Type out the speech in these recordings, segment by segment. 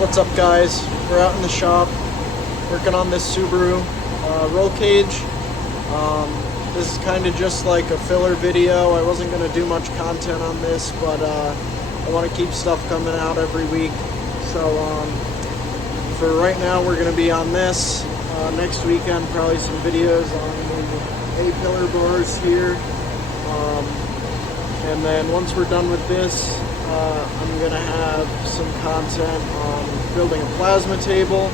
What's up, guys? We're out in the shop working on this Subaru roll cage. This is kind of just like a filler video. I wasn't going to do much content on this, but I want to keep stuff coming out every week. So for right now, we're going to be on this. Next weekend, probably some videos on the A-pillar bars here. And then once we're done with this, I'm going to have some content on building a plasma table.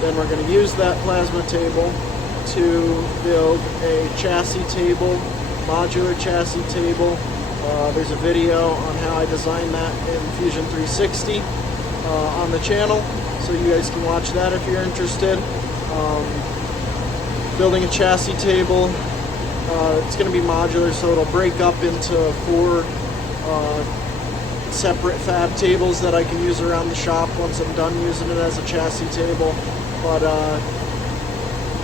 Then we're going to use that plasma table to build a chassis table, modular chassis table. There's a video on how I designed that in Fusion 360 on the channel, so you guys can watch that if you're interested. Building a chassis table. It's going to be modular, so it'll break up into 4 separate fab tables that I can use around the shop once I'm done using it as a chassis table. But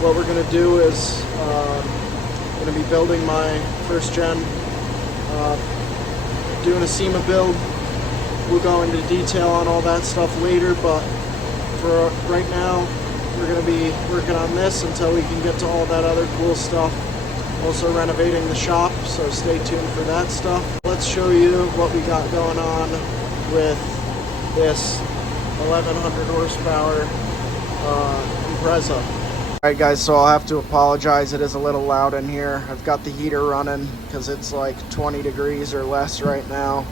what we're going to do is going to be building my first gen, doing a SEMA build. We'll go into detail on all that stuff later, but for right now we're going to be working on this until we can get to all that other cool stuff. Also renovating the shop, so stay tuned for that stuff. Let's show you what we got going on with this 1100 horsepower Impreza. Alright guys, so I'll have to apologize, it is a little loud in here. I've got the heater running because it's like 20 degrees or less right now.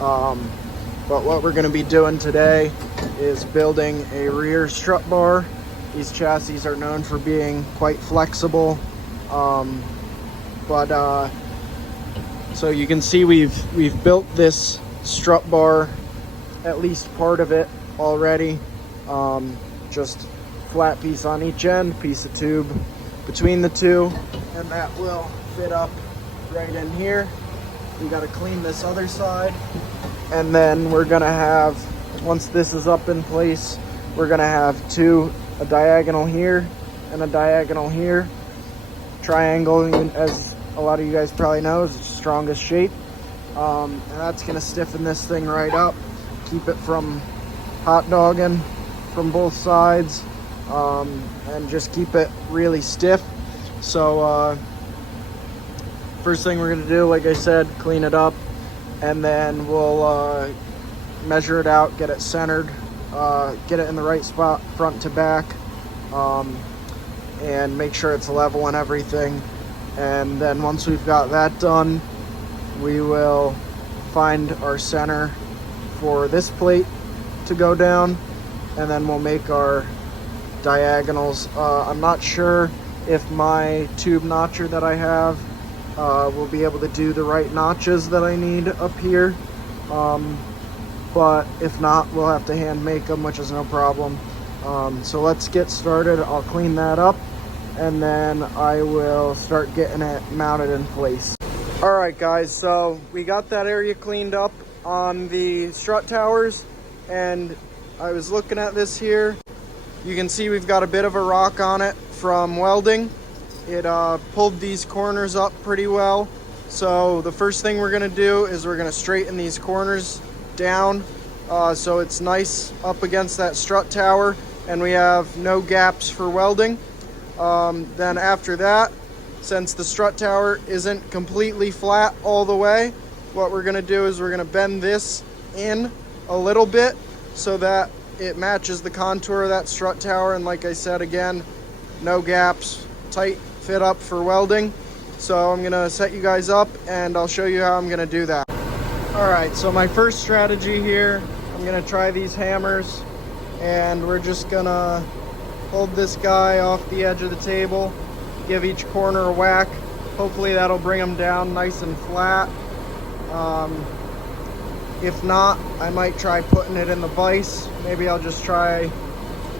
But what we're going to be doing today is building a rear strut bar. These chassis are known for being quite flexible. So you can see we've built this strut bar, at least part of it already. Just flat piece on each end, piece of tube between the two, and that will fit up right in here. We got to clean this other side, and then we're gonna have, once this is up in place, we're gonna have a diagonal here and a diagonal here. Triangle, as a lot of you guys probably know, is the strongest shape, and that's going to stiffen this thing right up, keep it from hot dogging from both sides, and just keep it really stiff. So first thing we're going to do, like I said, clean it up, and then we'll measure it out, get it centered, get it in the right spot front to back, and make sure it's level and everything. And then once we've got that done, we will find our center for this plate to go down, and then we'll make our diagonals. I'm not sure if my tube notcher that I have will be able to do the right notches that I need up here, but if not, we'll have to hand make them, which is no problem. So let's get started. I'll clean that up, and then I will start getting it mounted in place. Alright guys, so we got that area cleaned up on the strut towers, and I was looking at this here. You can see we've got a bit of a rock on it from welding. It pulled these corners up pretty well. So the first thing we're going to do is we're going to straighten these corners down so it's nice up against that strut tower and we have no gaps for welding. Then after that, since the strut tower isn't completely flat all the way, what we're going to do is we're going to bend this in a little bit so that it matches the contour of that strut tower. And like I said, again, no gaps, tight fit up for welding. So I'm going to set you guys up and I'll show you how I'm going to do that. Alright, so my first strategy here, I'm going to try these hammers, and we're just going to hold this guy off the edge of the table, give each corner a whack. Hopefully that'll bring them down nice and flat. If not, I might try putting it in the vise. Maybe I'll just try a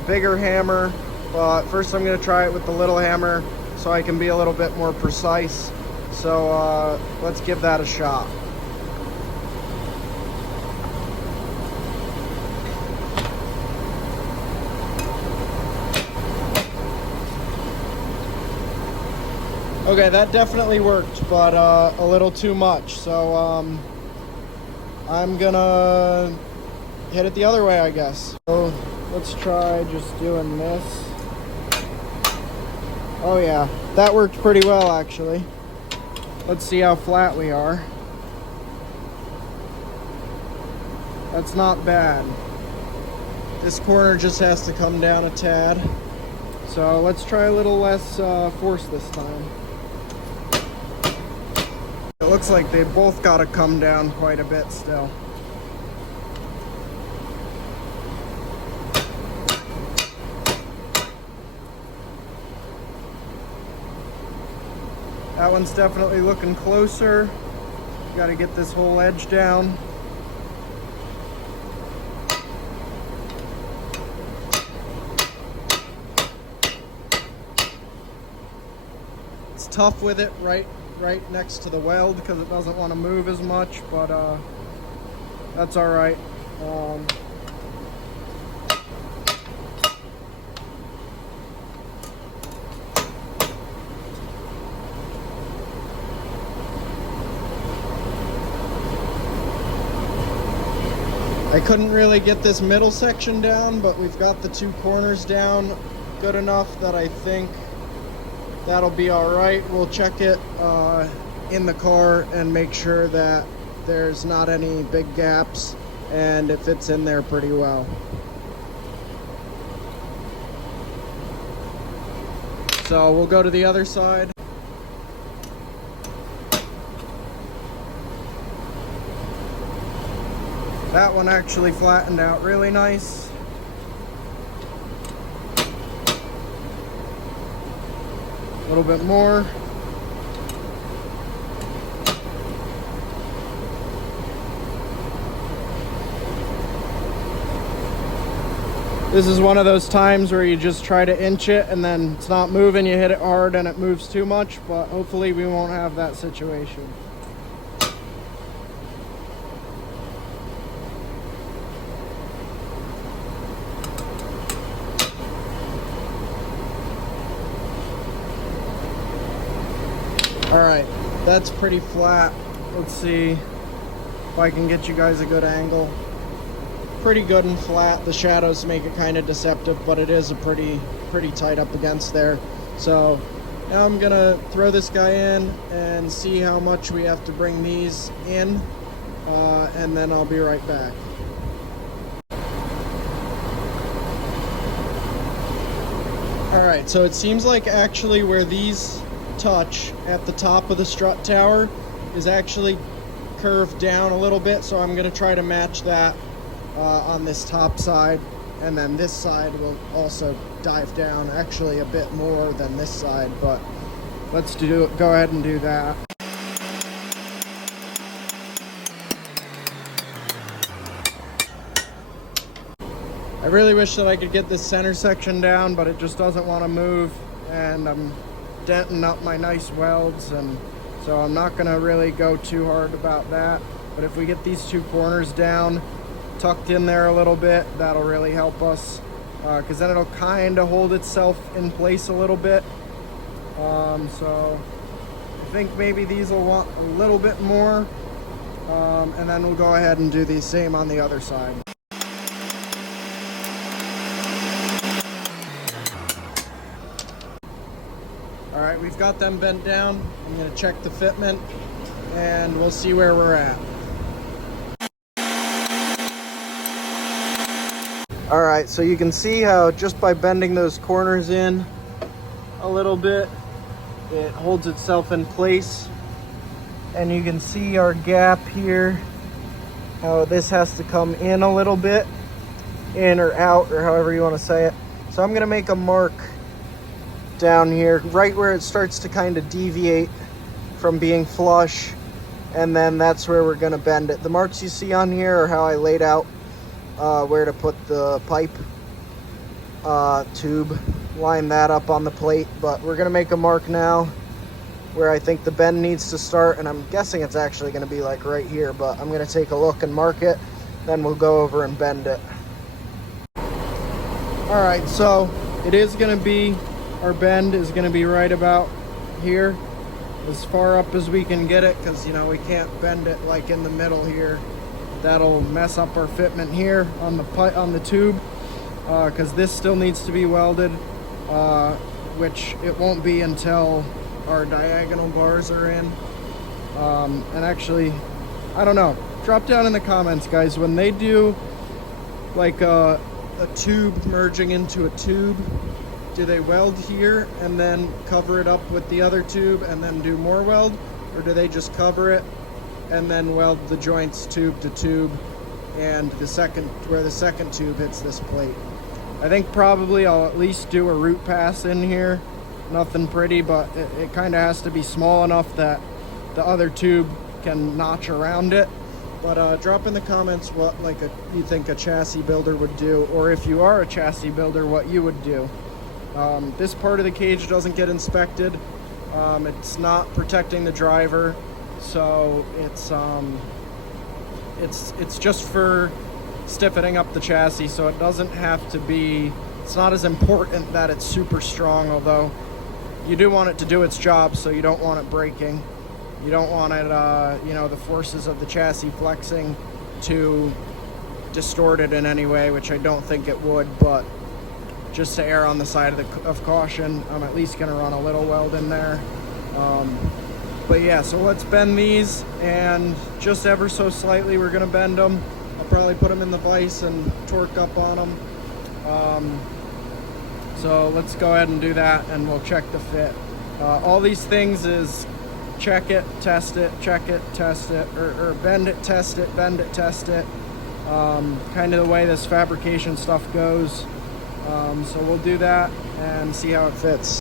bigger hammer, but first I'm going to try it with the little hammer so I can be a little bit more precise. So let's give that a shot. Okay, that definitely worked, but a little too much. So I'm gonna hit it the other way, I guess. So let's try just doing this. Oh yeah, that worked pretty well actually. Let's see how flat we are. That's not bad. This corner just has to come down a tad. So let's try a little less force this time. It looks like they both got to come down quite a bit still. That one's definitely looking closer. Got to get this whole edge down. It's tough with it right next to the weld because it doesn't want to move as much, but that's all right. I couldn't really get this middle section down, but we've got the two corners down good enough that I think that'll be all right. We'll check it in the car and make sure that there's not any big gaps and it fits in there pretty well. So we'll go to the other side. That one actually flattened out really nice. A little bit more. This is one of those times where you just try to inch it and then it's not moving, you hit it hard and it moves too much, but hopefully we won't have that situation. All right, that's pretty flat. Let's see if I can get you guys a good angle. Pretty good and flat. The shadows make it kind of deceptive, but it is a pretty tight up against there. So now I'm gonna throw this guy in and see how much we have to bring these in, and then I'll be right back. All right, so it seems like actually where these touch at the top of the strut tower is actually curved down a little bit, so I'm going to try to match that on this top side, and then this side will also dive down actually a bit more than this side, but let's go ahead and do that. I really wish that I could get this center section down, but it just doesn't want to move, and I'm denting up my nice welds, and so I'm not going to really go too hard about that. But if we get these two corners down, tucked in there a little bit, that'll really help us, because then it'll kind of hold itself in place a little bit. So I think maybe these will want a little bit more, and then we'll go ahead and do the same on the other side. All right, we've got them bent down. I'm gonna check the fitment and we'll see where we're at. All right, so you can see how just by bending those corners in a little bit, it holds itself in place. And you can see our gap here, how this has to come in a little bit, in or out, or however you wanna say it. So I'm gonna make a mark down here, right where it starts to kind of deviate from being flush, and then that's where we're gonna bend it. The marks you see on here are how I laid out where to put the pipe tube, line that up on the plate, but we're gonna make a mark now where I think the bend needs to start, and I'm guessing it's actually gonna be like right here, but I'm gonna take a look and mark it, then we'll go over and bend it. All right, so it is gonna be, our bend is going to be right about here, as far up as we can get it, because you know we can't bend it like in the middle here. that'll mess up our fitment here on the tube, because this still needs to be welded, which it won't be until our diagonal bars are in. And actually, I don't know, drop down in the comments, guys, when they do like a tube merging into a tube, do they weld here and then cover it up with the other tube and then do more weld, or do they just cover it and then weld the joints tube to tube and where the second tube hits this plate? I think probably I'll at least do a root pass in here. Nothing pretty, but it kind of has to be small enough that the other tube can notch around it. But drop in the comments what you think a chassis builder would do, or if you are a chassis builder, what you would do. This part of the cage doesn't get inspected. It's not protecting the driver, so it's just for stiffening up the chassis, so it doesn't have to be, it's not as important that it's super strong, although you do want it to do its job, so you don't want it breaking. You don't want it, the forces of the chassis flexing to distort it in any way, which I don't think it would, but just to err on the side of caution, I'm at least going to run a little weld in there. But yeah, so let's bend these, and just ever so slightly we're going to bend them. I'll probably put them in the vise and torque up on them. So let's go ahead and do that, and we'll check the fit. All these things is check it, test it, check it, test it, or bend it, test it, bend it, test it. Kind of the way this fabrication stuff goes. So we'll do that and see how it fits.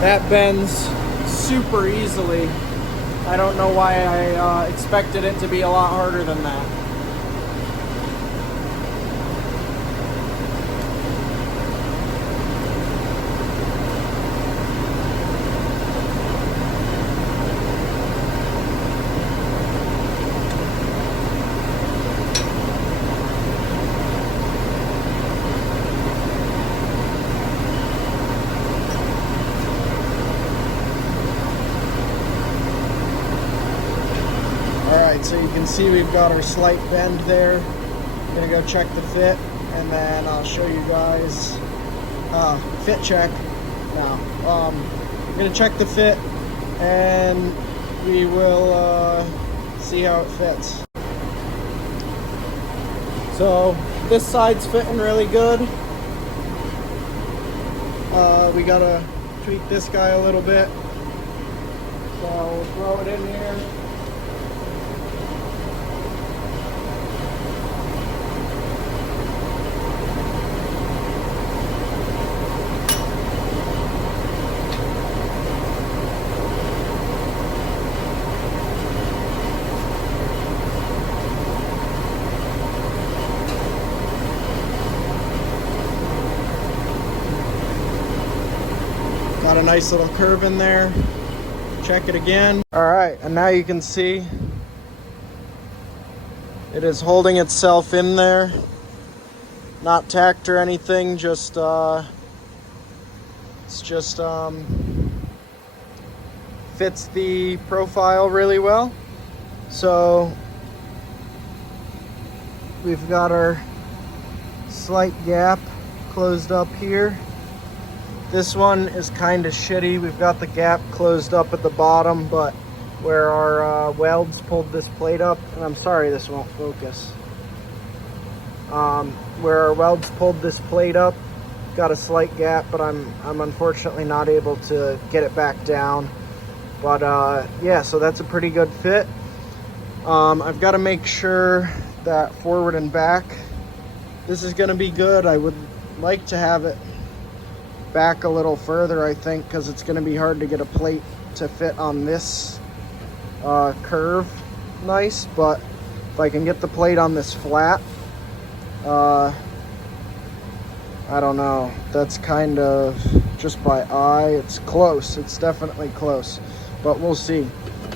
That bends super easily. I don't know why I expected it to be a lot harder than that. Alright, so you can see we've got our slight bend there. I'm gonna go check the fit, and then I'll show you guys fit check now. I'm gonna check the fit, and we will see how it fits. So this side's fitting really good. We gotta tweak this guy a little bit. So we'll throw it in here. Got a nice little curve in there. Check it again. All right, and now you can see it is holding itself in there. Not tacked or anything, just fits the profile really well. So we've got our slight gap closed up here. This one is kind of shitty. We've got the gap closed up at the bottom, but where our welds pulled this plate up, and I'm sorry this won't focus. Where our welds pulled this plate up, got a slight gap, but I'm unfortunately not able to get it back down. But yeah, so that's a pretty good fit. I've got to make sure that forward and back, this is going to be good. I would like to have it back a little further, I think, because it's going to be hard to get a plate to fit on this curve nice. But if I can get the plate on this flat, I don't know, that's kind of just by eye. It's close, it's definitely close, but we'll see.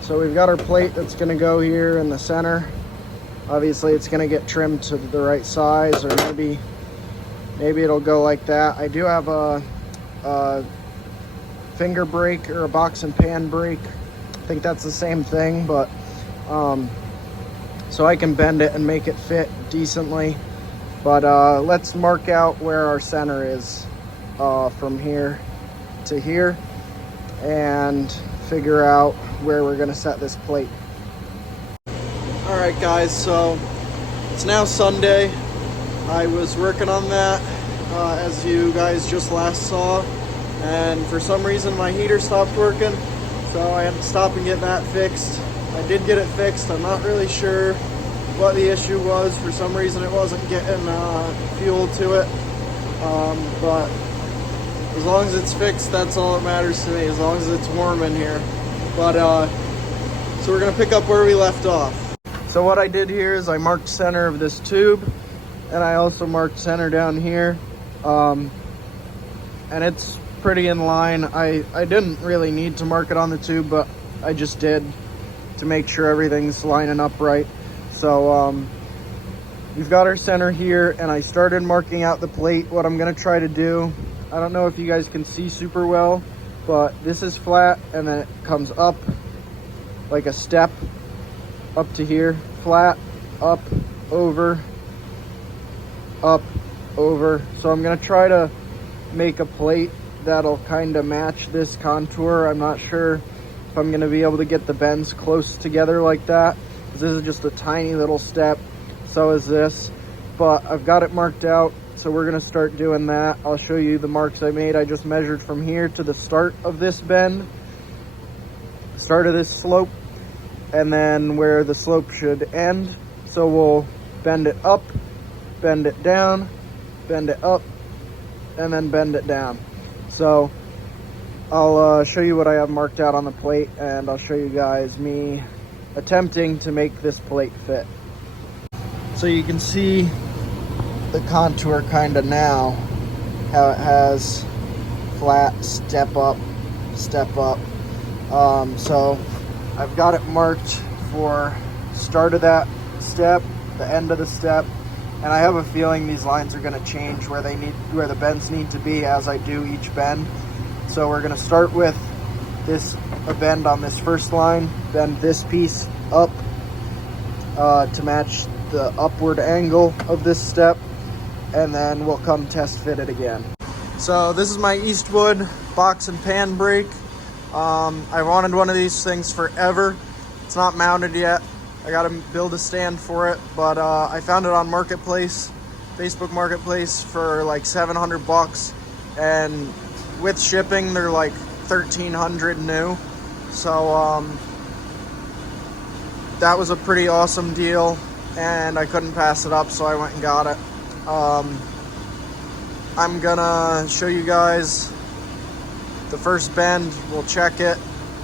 So we've got our plate that's gonna go here in the center. Obviously it's gonna get trimmed to the right size, or maybe it'll go like that. I do have a finger brake or a box and pan brake. I think that's the same thing, but so I can bend it and make it fit decently. But let's mark out where our center is from here to here and figure out where we're gonna set this plate. All right guys, so it's now Sunday. I was working on that as you guys just last saw, and for some reason my heater stopped working, so I had to stop and get that fixed. I did get it fixed. I'm not really sure what the issue was. For some reason it wasn't getting fuel to it, but as long as it's fixed, that's all that matters to me, as long as it's warm in here. But so we're gonna pick up where we left off. So what I did here is I marked center of this tube, and I also marked center down here, and it's pretty in line. I didn't really need to mark it on the tube, but I just did to make sure everything's lining up right. So we've got our center here, and I started marking out the plate. What I'm gonna try to do, I don't know if you guys can see super well, but this is flat, and then it comes up like a step up to here, flat, up, over, up, over. So I'm gonna try to make a plate that'll kind of match this contour. I'm not sure if I'm gonna be able to get the bends close together like that, because this is just a tiny little step. So is this, but I've got it marked out. So we're gonna start doing that. I'll show you the marks I made. I just measured from here to the start of this bend, start of this slope, and then where the slope should end. So we'll bend it up, bend it down, bend it up, and then bend it down. So I'll show you what I have marked out on the plate, and I'll show you guys me attempting to make this plate fit. So you can see the contour kind of now, how it has flat, step up, step up. So I've got it marked for start of that step, the end of the step, and I have a feeling these lines are going to change where the bends need to be as I do each bend. So we're going to start with a bend on this first line, bend this piece up to match the upward angle of this step, and then we'll come test fit it again. So this is my Eastwood box and pan brake. I wanted one of these things forever. It's not mounted yet. I gotta build a stand for it, but I found it on Marketplace, Facebook Marketplace, for like 700 bucks, and with shipping they're like 1,300 new. So that was a pretty awesome deal, and I couldn't pass it up, so I went and got it. I'm gonna show you guys the first bend. We'll check it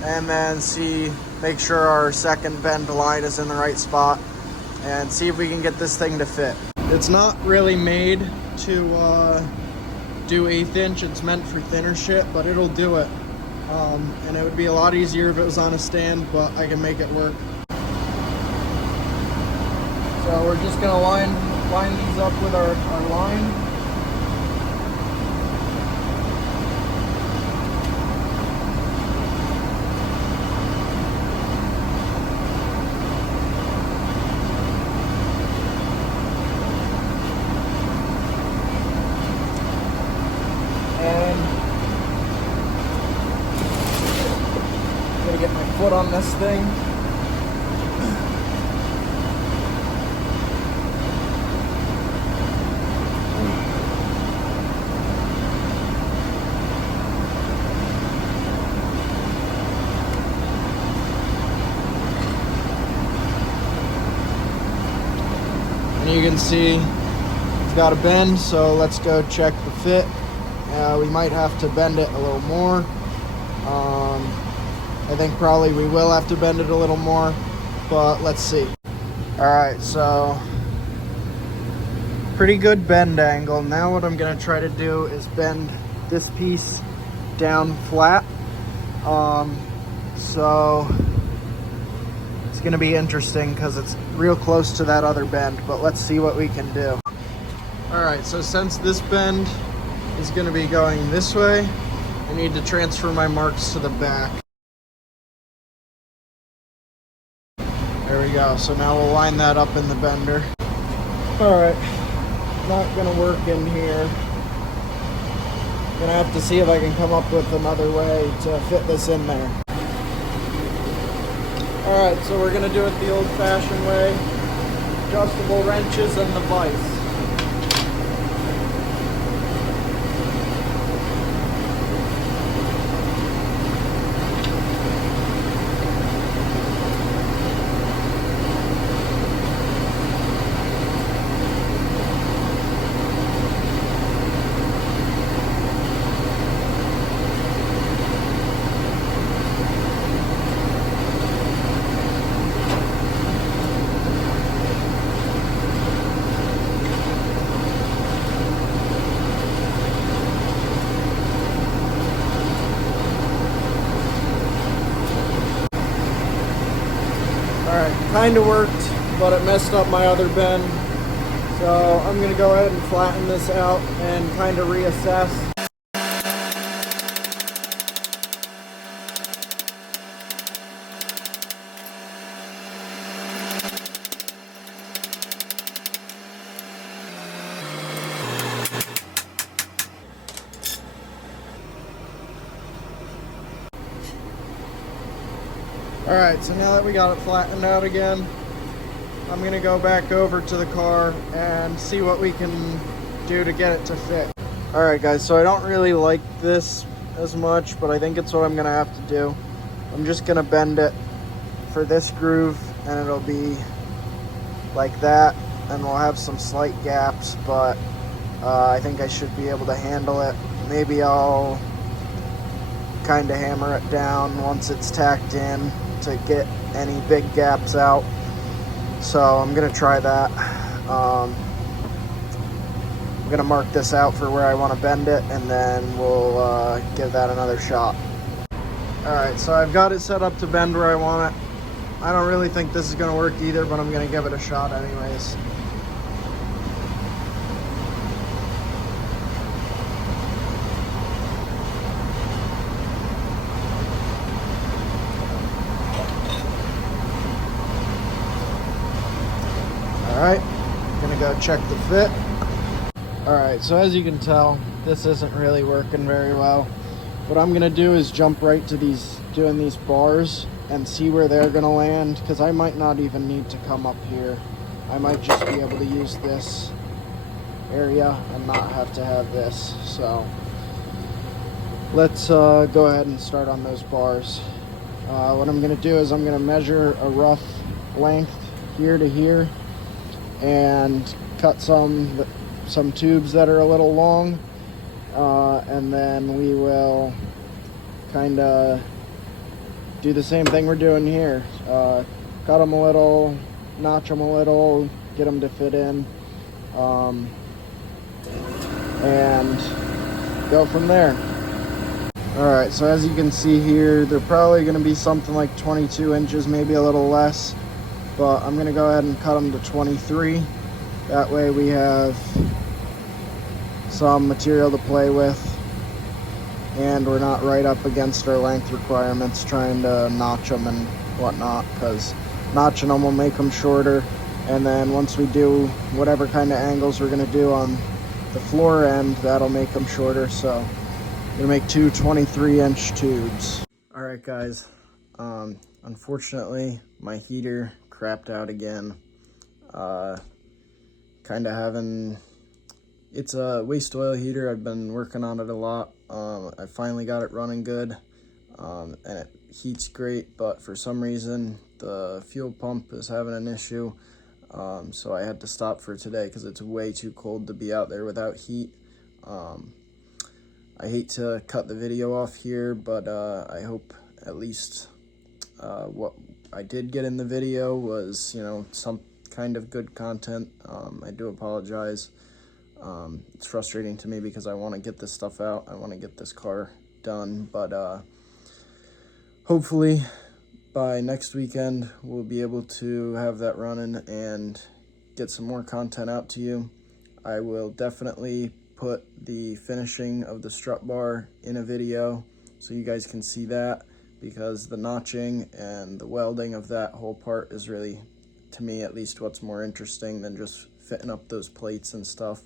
and then make sure our second bend line is in the right spot, and see if we can get this thing to fit. It's not really made to do 1/8 inch. It's meant for thinner shit, but it'll do it. And it would be a lot easier if it was on a stand, but I can make it work. So we're just gonna line these up with our line. And I'm gonna get my foot on this thing. You can see it's got a bend, so let's go check the fit. We might have to bend it a little more. I think probably we will have to bend it a little more, but let's see. All right, so pretty good bend angle. Now what I'm gonna try to do is bend this piece down flat. So it's gonna be interesting because it's real close to that other bend, but let's see what we can do. All right, so since this bend is gonna be going this way, I need to transfer my marks to the back. There we go. So now we'll line that up in the bender. All right, not gonna work in here. Gonna have to see if I can come up with another way to fit this in there. All right, so we're gonna do it the old-fashioned way. Adjustable wrenches and the vise. Alright, kind of worked, but it messed up my other bend. So I'm going to go ahead and flatten this out and kind of reassess. Alright, so now that we got it flattened out again, I'm going to go back over to the car and see what we can do to get it to fit. Alright guys, so I don't really like this as much, but I think it's what I'm going to have to do. I'm just going to bend it for this groove, and it'll be like that, and we'll have some slight gaps, but I think I should be able to handle it. Maybe I'll kind of hammer it down once it's tacked in to get any big gaps out. So I'm gonna try that. I'm gonna mark this out for where I want to bend it, and then we'll give that another shot. All right, so I've got it set up to bend where I want it. I don't really think this is gonna work either, but I'm gonna give it a shot anyways. Alright, gonna go check the fit. Alright, so as you can tell, this isn't really working very well. What I'm gonna do is jump right to doing these bars and see where they're gonna land, because I might not even need to come up here. I might just be able to use this area and not have to have this. So let's go ahead and start on those bars. What I'm gonna do is I'm gonna measure a rough length here to here, and cut some tubes that are a little long, and then we will kind of do the same thing we're doing here. Cut them a little, notch them a little, get them to fit in, and go from there. Alright, so as you can see here, they're probably going to be something like 22 inches, maybe a little less. But I'm going to go ahead and cut them to 23. That way we have some material to play with, and we're not right up against our length requirements trying to notch them and whatnot, because notching them will make them shorter. And then once we do whatever kind of angles we're going to do on the floor end, that'll make them shorter. So I'm going to make two 23-inch tubes. All right, guys. Unfortunately, my heater crapped out again. It's a waste oil heater. I've been working on it a lot. I finally got it running good, and it heats great, but for some reason the fuel pump is having an issue. So I had to stop for today because it's way too cold to be out there without heat. I hate to cut the video off here, but I hope at least what I did get in the video was, some kind of good content. I do apologize. It's frustrating to me because I want to get this stuff out. I want to get this car done, but hopefully by next weekend we'll be able to have that running and get some more content out to you. I will definitely put the finishing of the strut bar in a video so you guys can see that, because the notching and the welding of that whole part is really, to me at least, what's more interesting than just fitting up those plates and stuff.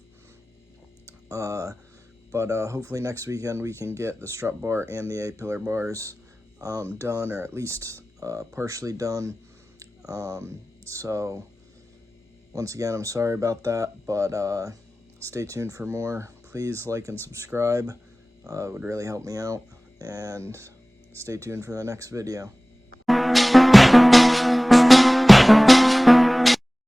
But hopefully next weekend we can get the strut bar and the A-pillar bars done, or at least partially done. So once again, I'm sorry about that, but stay tuned for more. Please like and subscribe. It would really help me out, and stay tuned for the next video.